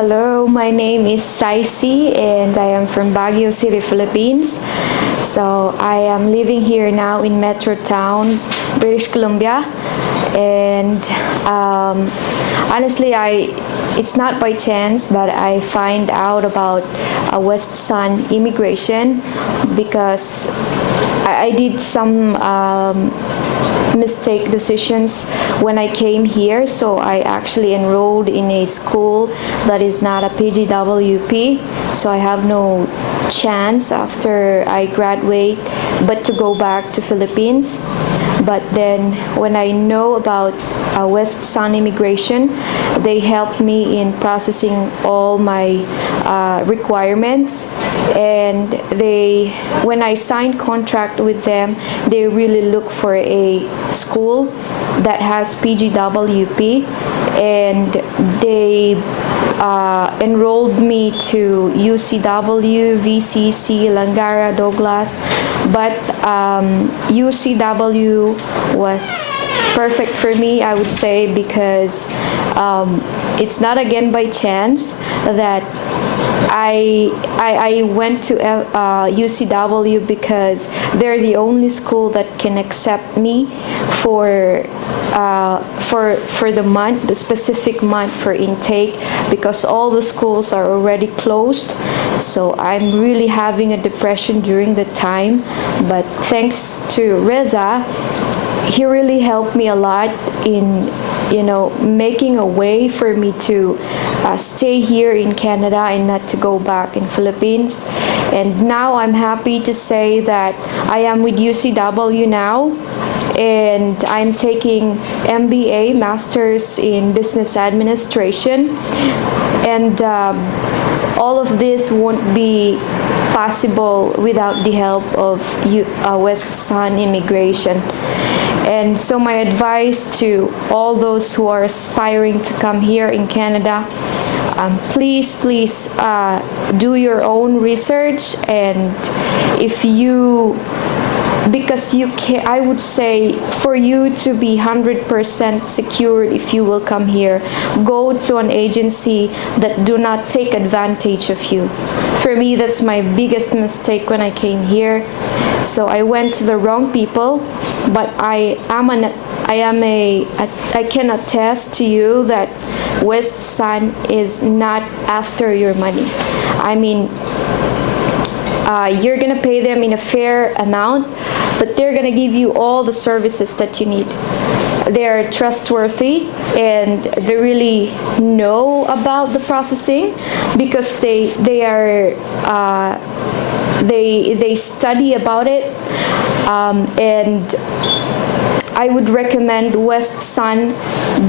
Hello, my name is Saisi and I am from Baguio City, Philippines. So I am living here now in Metro Town, British Columbia. And honestly, it's not by chance that I find out about West Sun immigration, because I did some mistake decisions when I came here. So I actually enrolled in a school that is not a PGWP. So I have no chance after I graduate but to go back to Philippines. But then when I know about West Sun immigration, they helped me in processing all my requirements, and when I signed contract with them, they really look for a school that has PGWP, and they enrolled me to UCW, VCC, Langara, Douglas, but UCW was perfect for me, I would say, because it's not again by chance that I went to UCW, because they're the only school that can accept me for the month, the specific month for intake, because all the schools are already closed. So I'm really having a depression during the time. But thanks to Reza, he really helped me a lot in making a way for me to stay here in Canada and not to go back in Philippines. And now I'm happy to say that I am with UCW now, and I'm taking MBA, Masters in Business Administration. And all of this won't be possible without the help of West Sun immigration. And so my advice to all those who are aspiring to come here in Canada, please do your own research. And if you, because you can, I would say, for you to be 100% secured if you will come here, go to an agency that do not take advantage of you. For me, that's my biggest mistake when I came here. So I went to the wrong people, but I can attest to you that West Sun is not after your money. I mean, you're gonna pay them in a fair amount, but they're gonna give you all the services that you need. They're trustworthy and they really know about the processing, because they study about it, and I would recommend West Sun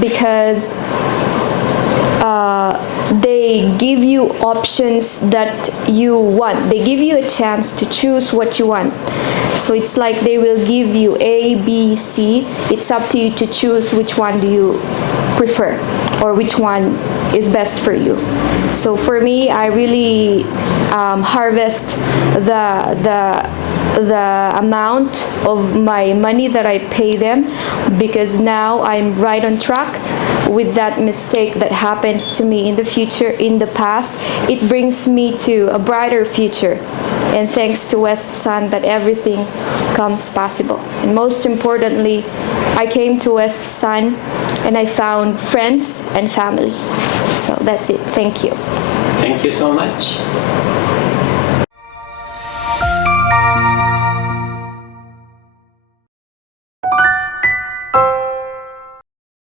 because they give you options that you want. They give you a chance to choose what you want. So it's like they will give you A, B, C. It's up to you to choose which one do you prefer or which one is best for you. So for me, I really harvest the amount of my money that I pay them, because now I'm right on track with that mistake that happens to me in the future, in the past. It brings me to a brighter future. And thanks to West Sun that everything comes possible. And most importantly, I came to West Sun and I found friends and family. So that's it. Thank you. Thank you so much.